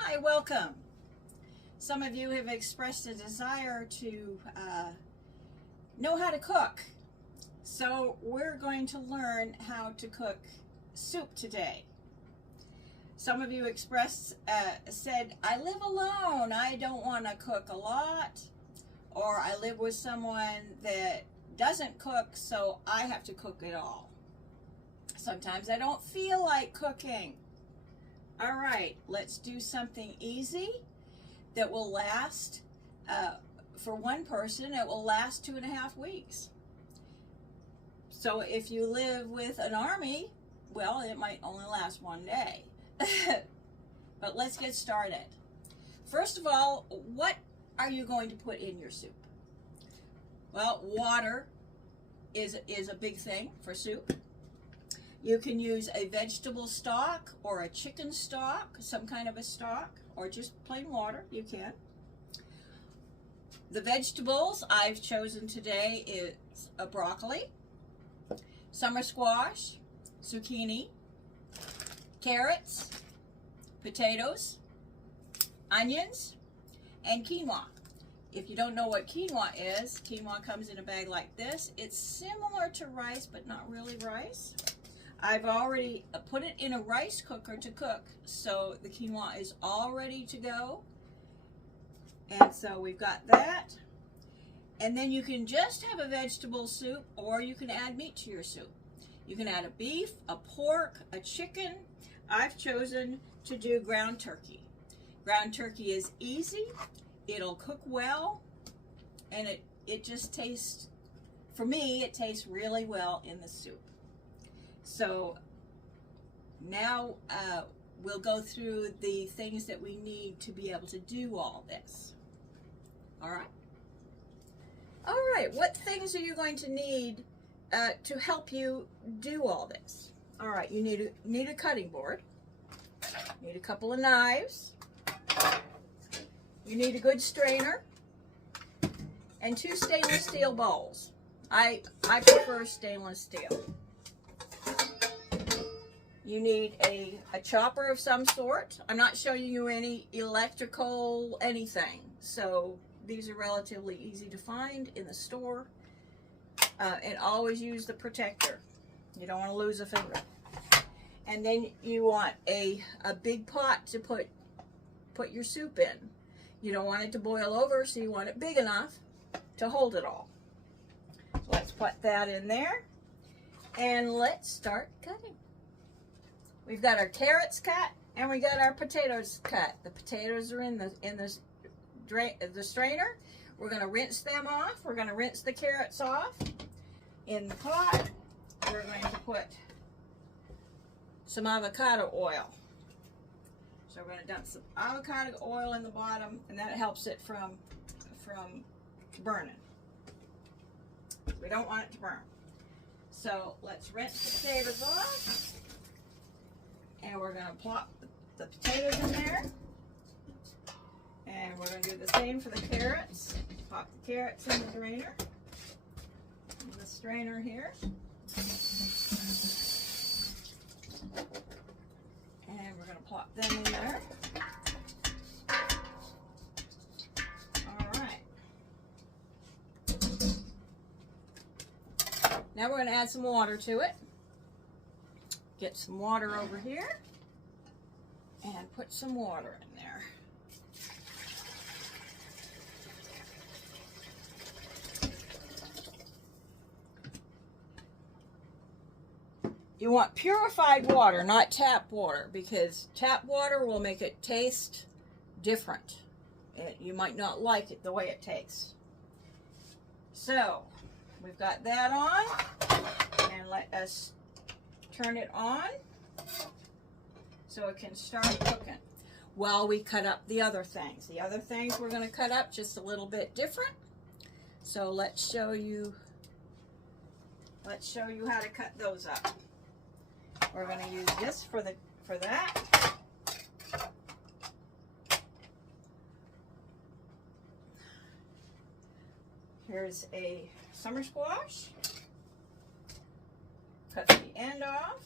Hi, welcome. Some of you have expressed a desire to know how to cook. So we're going to learn how to cook soup today. Some of you said, I live alone, I don't want to cook a lot, or I live with someone that doesn't cook, so I have to cook it all. Sometimes I don't feel like cooking. All right, let's do something easy that will last, for one person, it will last 2.5 weeks. So if you live with an army, well, it might only last one day. But let's get started. First of all, what are you going to put in your soup? Well, water is a big thing for soup. You can use a vegetable stock or a chicken stock, some kind of a stock, or just plain water, you can. The vegetables I've chosen today is a broccoli, summer squash, zucchini, carrots, potatoes, onions, and quinoa. If you don't know what quinoa is, quinoa comes in a bag like this. It's similar to rice, but not really rice. I've already put it in a rice cooker to cook, so the quinoa is all ready to go. And so we've got that. And then you can just have a vegetable soup, or you can add meat to your soup. You can add a beef, a pork, a chicken. I've chosen to do ground turkey. Ground turkey is easy, it'll cook well, and it just tastes, for me, it tastes really well in the soup. So now we'll go through the things that we need to be able to do all this. All right? All right, what things are you going to need to help you do all this? All right, you need a cutting board. You need a couple of knives. You need a good strainer. And 2 stainless steel bowls. I prefer stainless steel. You need a chopper of some sort. I'm not showing you any electrical anything, so these are relatively easy to find in the store. And always use the protector. You don't want to lose a finger. And then you want a big pot to put your soup in. You don't want it to boil over, so you want it big enough to hold it all. So let's put that in there, and let's start cutting. We've got our carrots cut, and we got our potatoes cut. The potatoes are in the strainer. We're going to rinse them off. We're going to rinse the carrots off. In the pot, we're going to put some avocado oil. So we're going to dump some avocado oil in the bottom, and that helps it from burning. We don't want it to burn. So let's rinse the potatoes off. And we're going to plop the potatoes in there. And we're going to do the same for the carrots. Pop the carrots in the drainer. The strainer here. And we're going to plop them in there. All right. Now we're going to add some water to it. Get some water over here and put some water in there. You want purified water, not tap water, because tap water will make it taste different. You might not like it the way it tastes. So we've got that on, and let us turn it on so it can start cooking while we cut up the other things. The other things we're going to cut up just a little bit different. So let's show you how to cut those up. We're going to use this for that. Here's a summer squash. Cut the end off.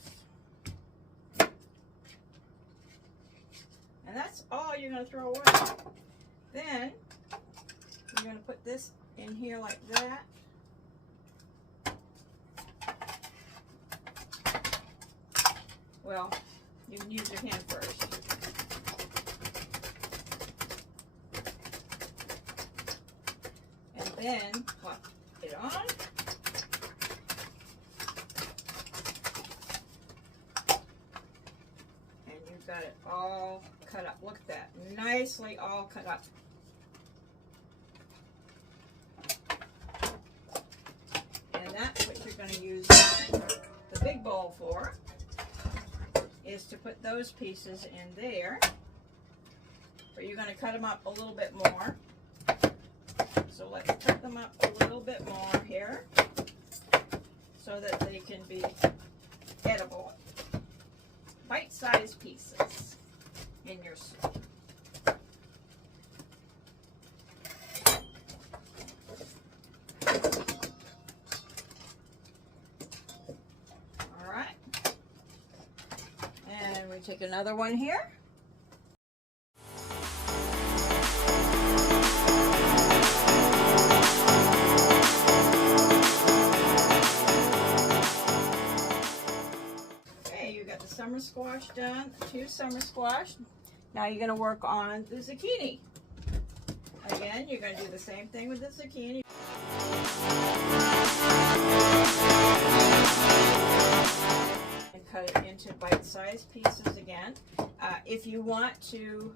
And that's all you're going to throw away. Then you're going to put this in here like that. Well, you can use your hand first. And then pop it on. And you've got it all cut up. Look at that. Nicely all cut up. And that's what you're going to use the big bowl for, is to put those pieces in there. But you're going to cut them up a little bit more. So let's cut them up a little bit more here so that they can be edible. Bite-sized pieces in your soup. All right. And we take another one here. Summer squash done, 2 summer squash. Now you're going to work on the zucchini. Again, you're going to do the same thing with the zucchini. And cut it into bite-sized pieces again. If you want to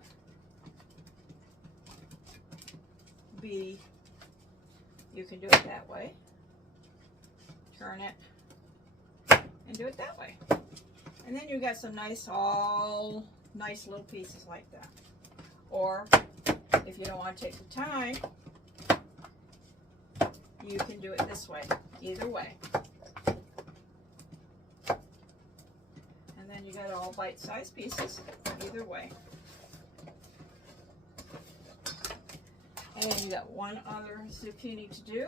you can do it that way. Turn it and do it that way. And then you got some nice little pieces like that. Or if you don't want to take the time, you can do it this way. Either way. And then you got all bite-sized pieces either way. And then you got one other zucchini to do.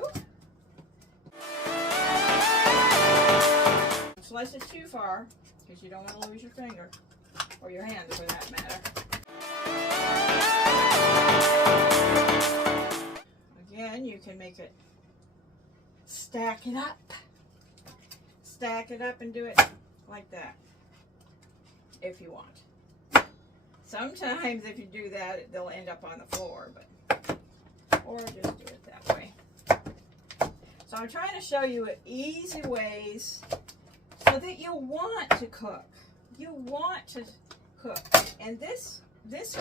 Don't slice it too far, because you don't want to lose your finger, or your hand for that matter. Again, you can make it, stack it up and do it like that, if you want. Sometimes if you do that, they'll end up on the floor, or just do it that way. So I'm trying to show you easy ways so that you want to cook. You want to cook. And this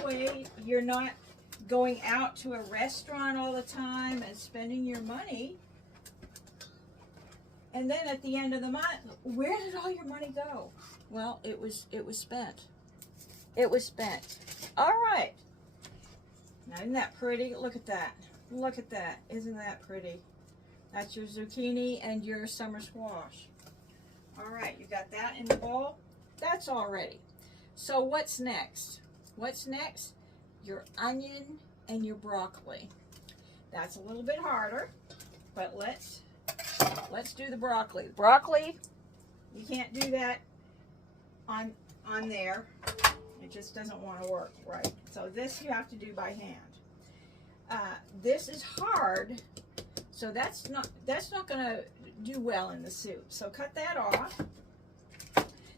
way, you're not going out to a restaurant all the time and spending your money. And then at the end of the month, where did all your money go? Well, it was spent. It was spent. All right. Now, isn't that pretty? Look at that. Look at that. Isn't that pretty? That's your zucchini and your summer squash. All right, you got that in the bowl. That's all ready. So what's next? What's next? Your onion and your broccoli. That's a little bit harder, but let's do the broccoli. Broccoli, you can't do that on there. It just doesn't want to work right. So this you have to do by hand. This is hard, so that's not going to do well in the soup. So cut that off.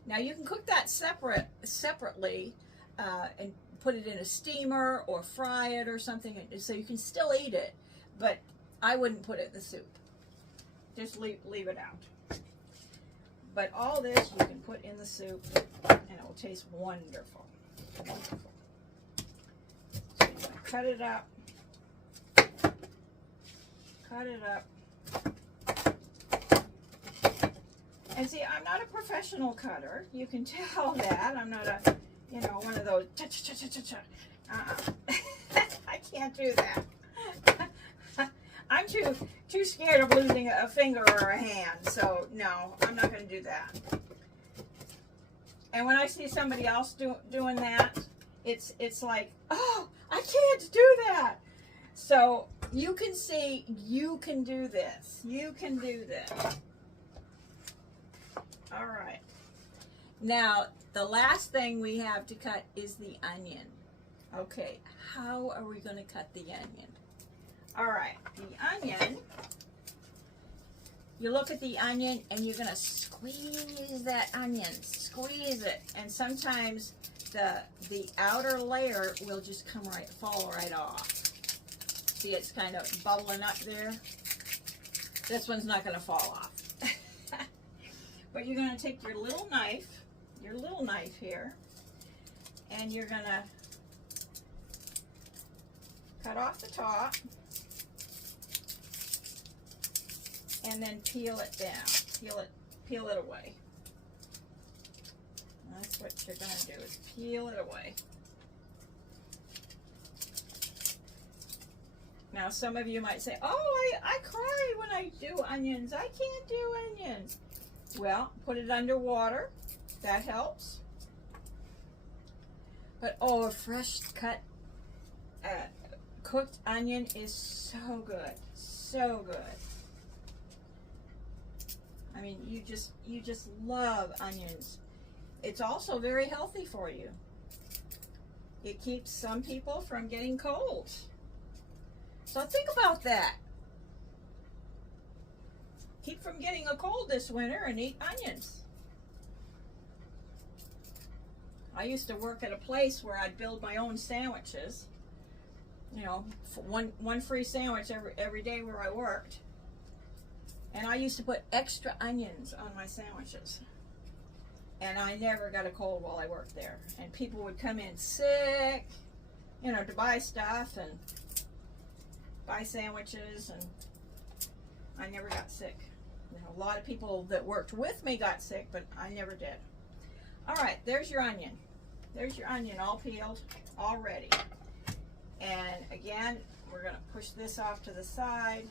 Now you can cook that separately and put it in a steamer or fry it or something, so you can still eat it. But I wouldn't put it in the soup. Just leave it out. But all this you can put in the soup, and it will taste wonderful. Wonderful. So you're going to cut it up. Cut it up. And see, I'm not a professional cutter. You can tell that. I'm not a, one of those cha-cha-cha-cha-cha. I can't do that. I'm too scared of losing a finger or a hand. So, no, I'm not going to do that. And when I see somebody else doing that, it's like, oh, I can't do that. So, you can see, you can do this. You can do this. All right. Now, the last thing we have to cut is the onion. Okay, how are we going to cut the onion? All right, the onion, you look at the onion and you're going to squeeze that onion, squeeze it. And sometimes the outer layer will just fall right off. See, it's kind of bubbling up there. This one's not going to fall off. But you're going to take your little knife here, and you're going to cut off the top and then peel it down. Peel it away. That's what you're going to do, is peel it away. Now some of you might say, oh, I cry when I do onions. I can't do onions. Well, put it under water. That helps. But oh, a fresh cut cooked onion is so good. So good. I mean, you just love onions. It's also very healthy for you. It keeps some people from getting colds. So think about that. Keep from getting a cold this winter and eat onions. I used to work at a place where I'd build my own sandwiches. You know, for one free sandwich every day where I worked. And I used to put extra onions on my sandwiches. And I never got a cold while I worked there. And people would come in sick, you know, to buy stuff and buy sandwiches, and I never got sick. You know, a lot of people that worked with me got sick, but I never did. All right, there's your onion. There's your onion all peeled, all ready. And again, we're going to push this off to the side,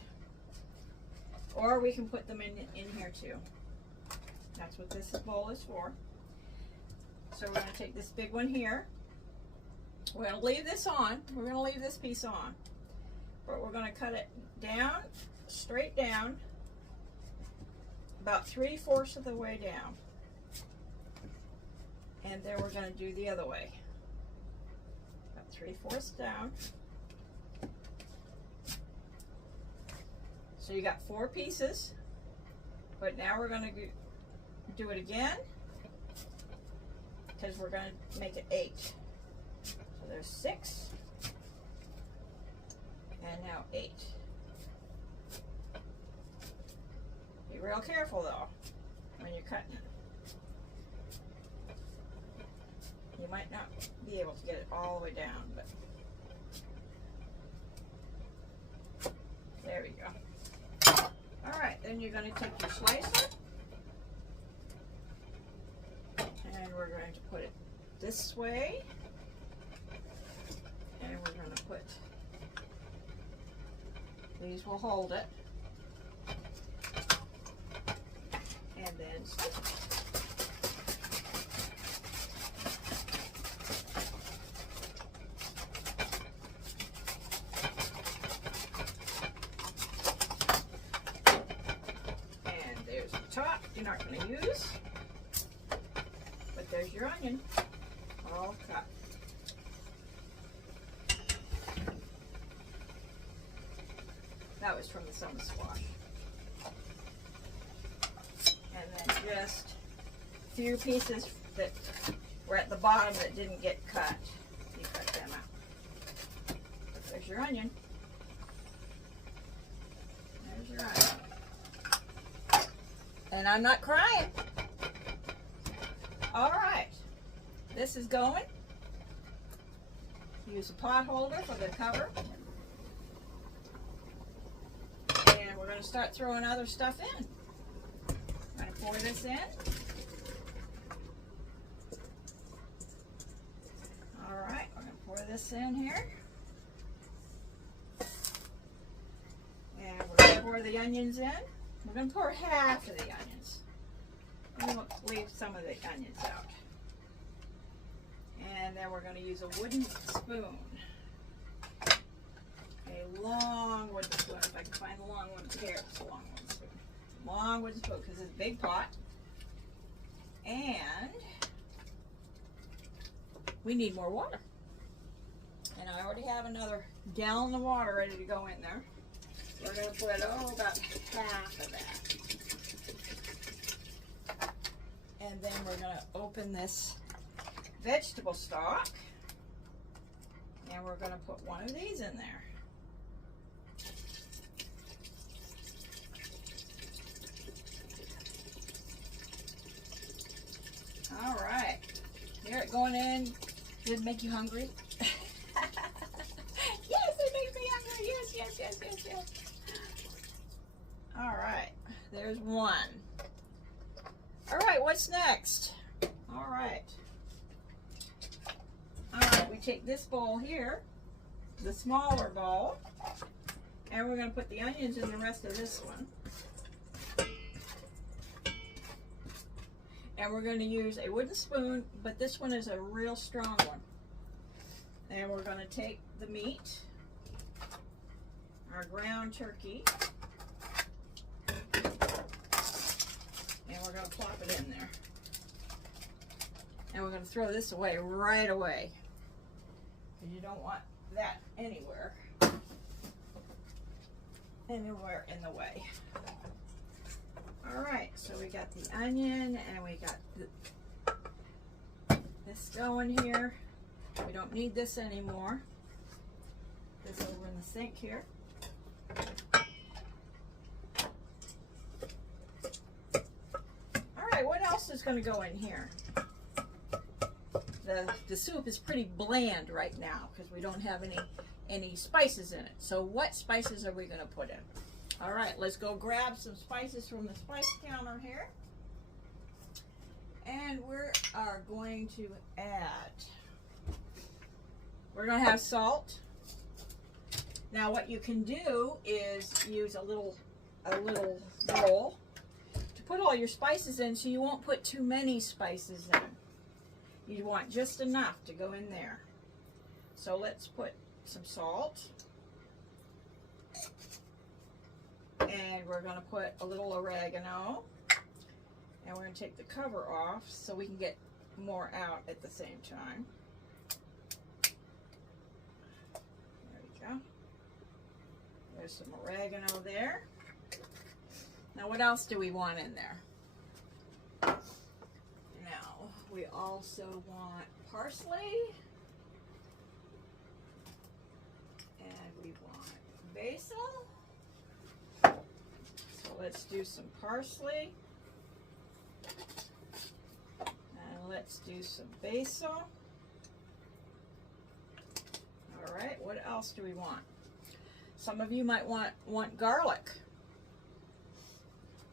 or we can put them in here too. That's what this bowl is for. So we're going to take this big one here. We're going to leave this on. We're going to leave this piece on. But we're going to cut it down, straight down, about 3/4 of the way down. And then we're going to do the other way. About 3/4 down. So you got 4 pieces, but now we're going to do it again, because we're going to make it 8. So there's 6, and now 8. Be real careful though when you're cutting it. You might not be able to get it all the way down, but there we go. Alright, then you're going to take your slicer, and we're going to put it this way, and we're going to put, these will hold it, and then slice it. Top you're not going to use, but there's your onion all cut. That was from the summer squash. And then just a few pieces that were at the bottom that didn't get cut. You cut them out. There's your onion. There's your onion. And I'm not crying. All right, this is going. Use a pot holder for the cover. And we're going to start throwing other stuff in. I'm going to pour this in. All right, we're going to pour this in here. And we're going to pour the onions in. We're going to pour half of the onions. And we'll leave some of the onions out. And then we're going to use a wooden spoon. A long wooden spoon. If I can find the long one here, it's a long wooden spoon. Long wooden spoon, because it's a big pot. And we need more water. And I already have another gallon of water ready to go in there. We're going to put, about half of that. And then we're going to open this vegetable stock. And we're going to put one of these in there. All right. Hear it going in. Did it make you hungry? Yes, it makes me hungry. Yes, yes, yes, yes, yes. All right. There's one. All right, what's next? All right. All right, we take this bowl here, the smaller bowl, and we're going to put the onions in the rest of this one. And we're going to use a wooden spoon, but this one is a real strong one. And we're going to take the meat, our ground turkey, and we're going to plop it in there. And we're going to throw this away right away, because you don't want that anywhere in the way. All right, so we got the onion and we got this going here. We don't need this anymore. This over in the sink here. All right, what else is going to go in here? The soup is pretty bland right now because we don't have any spices in it. So what spices are we going to put in? All right, let's go grab some spices from the spice counter here. And we are going to add, we're going to have salt. Now what you can do is use a little bowl to put all your spices in, so you won't put too many spices in. You want just enough to go in there. So let's put some salt. And we're going to put a little oregano. And we're going to take the cover off so we can get more out at the same time. There we go. There's some oregano there. Now what else do we want in there? Now we also want parsley. And we want basil. Let's do some parsley, and let's do some basil. All right, what else do we want? Some of you might want garlic,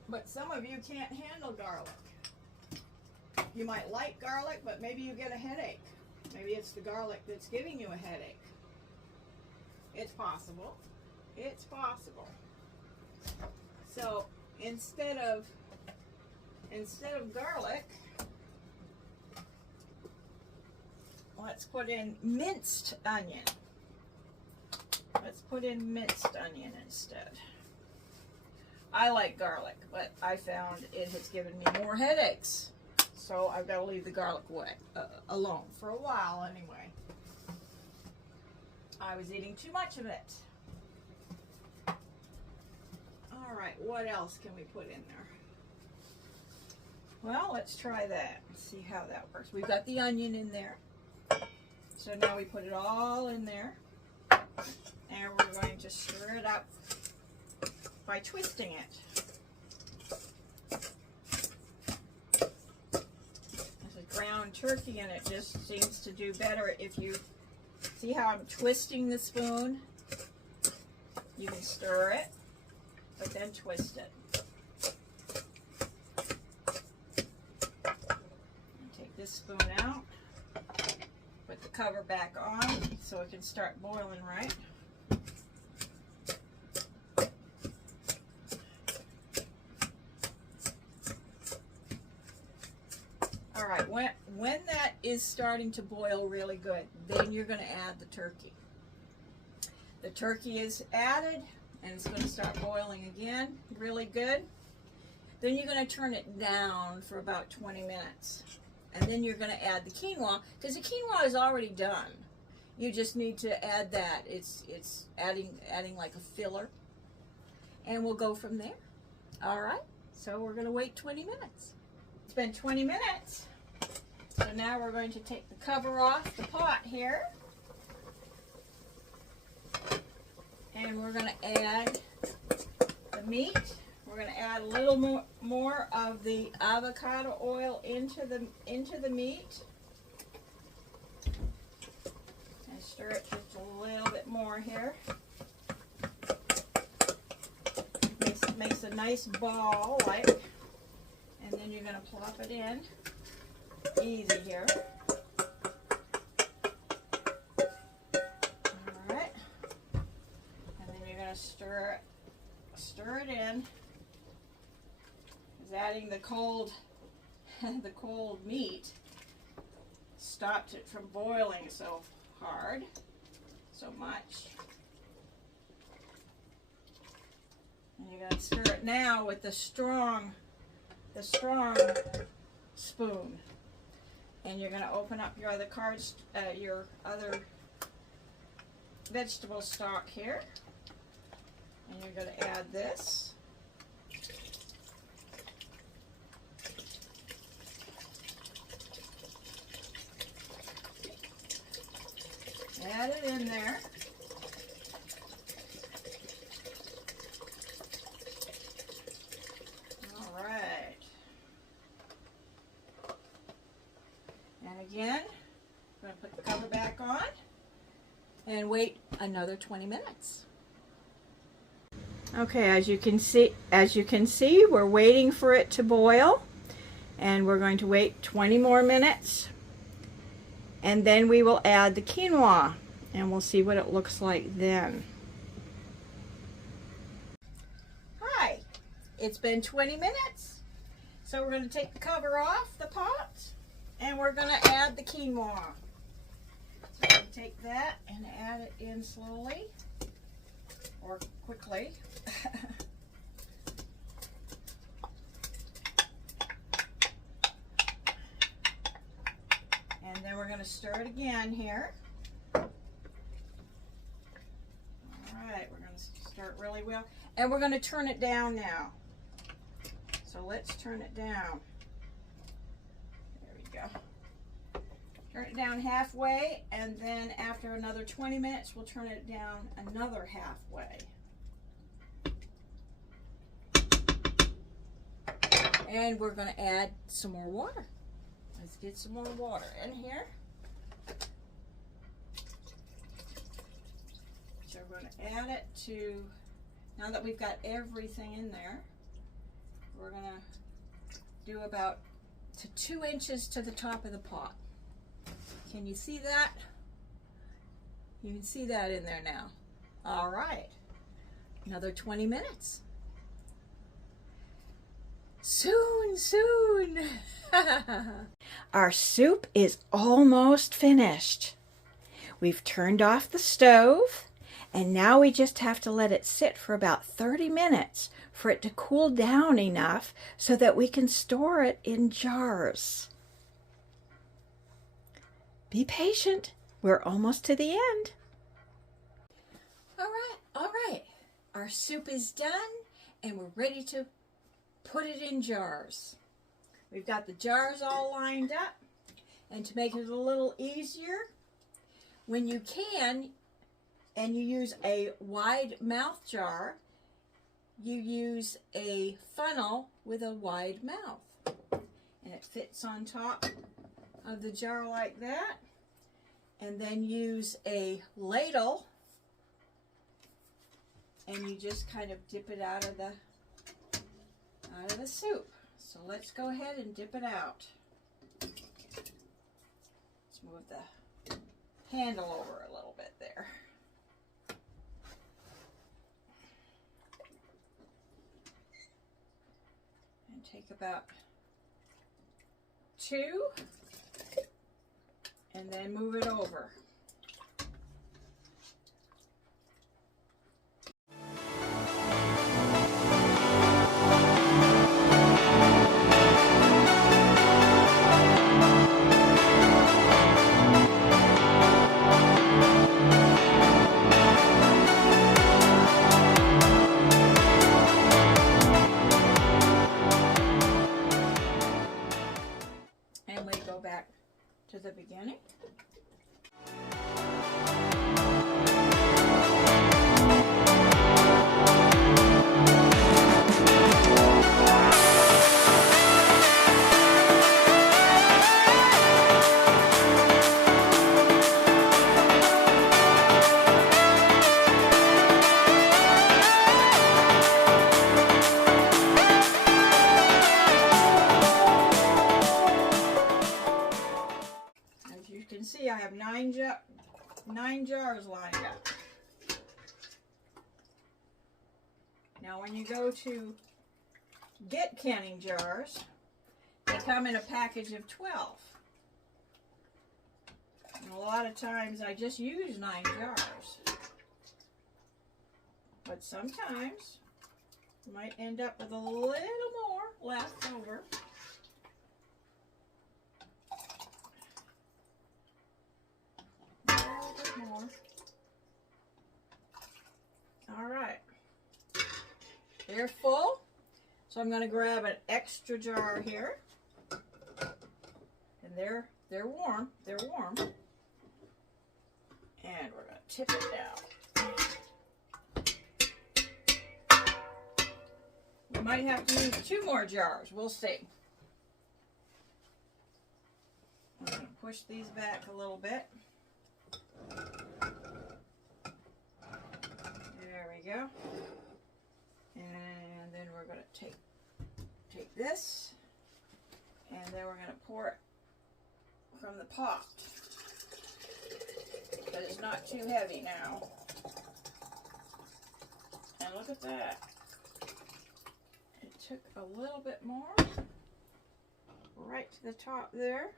but some of you can't handle garlic. You might like garlic, but maybe you get a headache. Maybe it's the garlic that's giving you a headache. It's possible. It's possible. So instead of garlic, let's put in minced onion. Let's put in minced onion instead. I like garlic, but I found it has given me more headaches. So I've got to leave the garlic alone for a while anyway. I was eating too much of it. All right, what else can we put in there? Well, let's try that. Let's see how that works. We've got the onion in there. So now we put it all in there. And we're going to stir it up by twisting it. This is ground turkey, and it just seems to do better if you see how I'm twisting the spoon. You can stir it, but then twist it. Take this spoon out, put the cover back on so it can start boiling right. All right, when that is starting to boil really good, then you're going to add the turkey. The turkey is added, and it's going to start boiling again really good. Then you're going to turn it down for about 20 minutes. And then you're going to add the quinoa, because the quinoa is already done. you just need to add that. It's adding like a filler, and we'll go from there. All right, so we're going to wait 20 minutes. It's been 20 minutes, so now we're going to take the cover off the pot here, and we're going to add the meat. We're going to add a little more of the avocado oil into the meat, and stir it just a little bit more here. Makes a nice ball, like, and then you're going to plop it in. Easy here. All right, and then you're going to stir it in. Because adding the cold meat stopped it from boiling so much. And you're going to stir it now with the strong spoon. And you're going to open up your other vegetable stock here. And you're going to add this. Add it in there. All right. And again, I'm going to put the cover back on and wait another 20 minutes. Okay, as you can see, we're waiting for it to boil, and we're going to wait 20 more minutes. And then we will add the quinoa, and we'll see what it looks like then. Hi, it's been 20 minutes. So we're going to take the cover off the pot, and we're going to add the quinoa. So we're going to take that and add it in slowly, or quickly. And then we're going to stir it again here. All right, we're going to stir it really well. And we're going to turn it down now. So let's turn it down. There we go. Turn it down halfway, and then after another 20 minutes, we'll turn it down another halfway. And we're going to add some more water. Let's get some more water in here. So we're going to add it to, now that we've got everything in there, we're going to do about to 2 inches to the top of the pot. Can you see that? You can see that in there now. All right, another 20 minutes. Soon. Our soup is almost finished. We've turned off the stove, and now we just have to let it sit for about 30 minutes for it to cool down enough so that we can store it in jars. Be patient. We're almost to the end. All right. Our soup is done, and we're ready to put it in jars. We've got the jars all lined up, and to make it a little easier, when you can, and you use a wide mouth jar, you use a funnel with a wide mouth, and it fits on top of the jar like that. And then use a ladle, and you just kind of dip it out of the soup. So let's go ahead and dip it out. Let's move the handle over a little bit there. And take about 2, and then move it over. 9 jars lined up. Now when you go to get canning jars, they come in a package of 12. And a lot of times I just use 9 jars. But sometimes you might end up with a little more left over. A little bit more. All right. They're full. So I'm going to grab an extra jar here. And they're warm. They're warm. And we're going to tip it down. We might have to use 2 more jars. We'll see. I'm going to push these back a little bit. There we go. And then we're going to take this, and then we're going to pour it from the pot. But it's not too heavy now. And look at that. It took a little bit more. Right to the top there.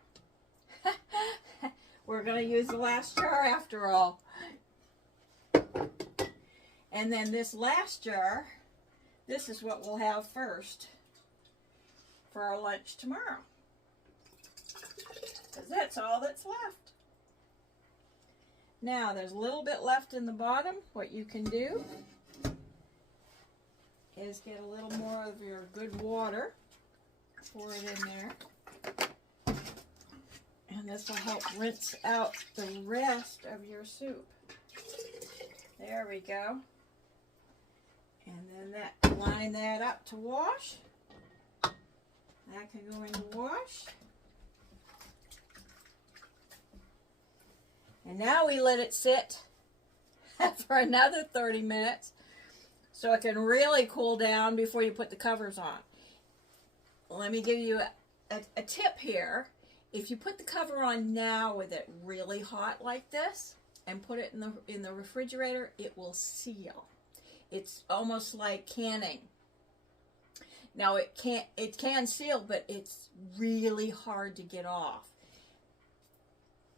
We're going to use the last jar after all. And then this last jar, this is what we'll have first for our lunch tomorrow. Because that's all that's left. Now, there's a little bit left in the bottom. What you can do is get a little more of your good water, pour it in there, and this will help rinse out the rest of your soup. There we go. And then line that up to wash. That can go into wash. And now we let it sit for another 30 minutes so it can really cool down before you put the covers on. Let me give you a tip here. If you put the cover on now with it really hot like this and put it in the refrigerator, it will seal. It's almost like canning. Now it can seal, but it's really hard to get off.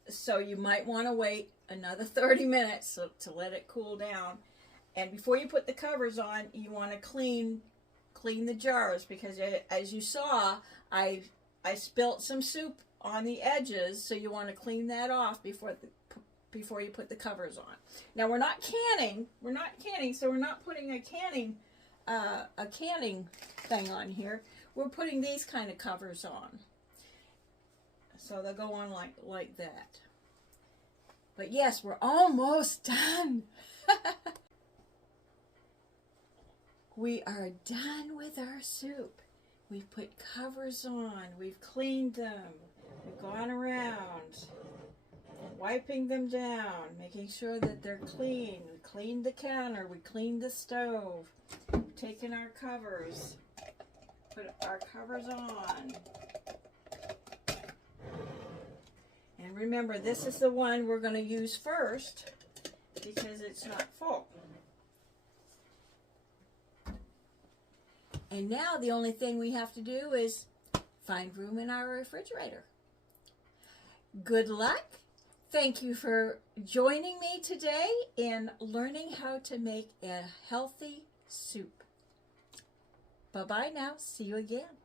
So you might want to wait another 30 minutes to let it cool down. And before you put the covers on, you want to clean the jars, because as you saw, I spilt some soup on the edges, so you want to clean that off before you put the covers on. Now we're not canning, so we're not putting a canning thing on here. We're putting these kind of covers on. So they'll go on like that. But yes, we're almost done. We are done with our soup. We've put covers on. We've cleaned them. We've gone around, wiping them down, making sure that they're clean. We cleaned the counter. We cleaned the stove. Taken our covers. Put our covers on. And remember, this is the one we're going to use first because it's not full. And now the only thing we have to do is find room in our refrigerator. Good luck. Thank you for joining me today in learning how to make a healthy soup. Bye-bye now. See you again.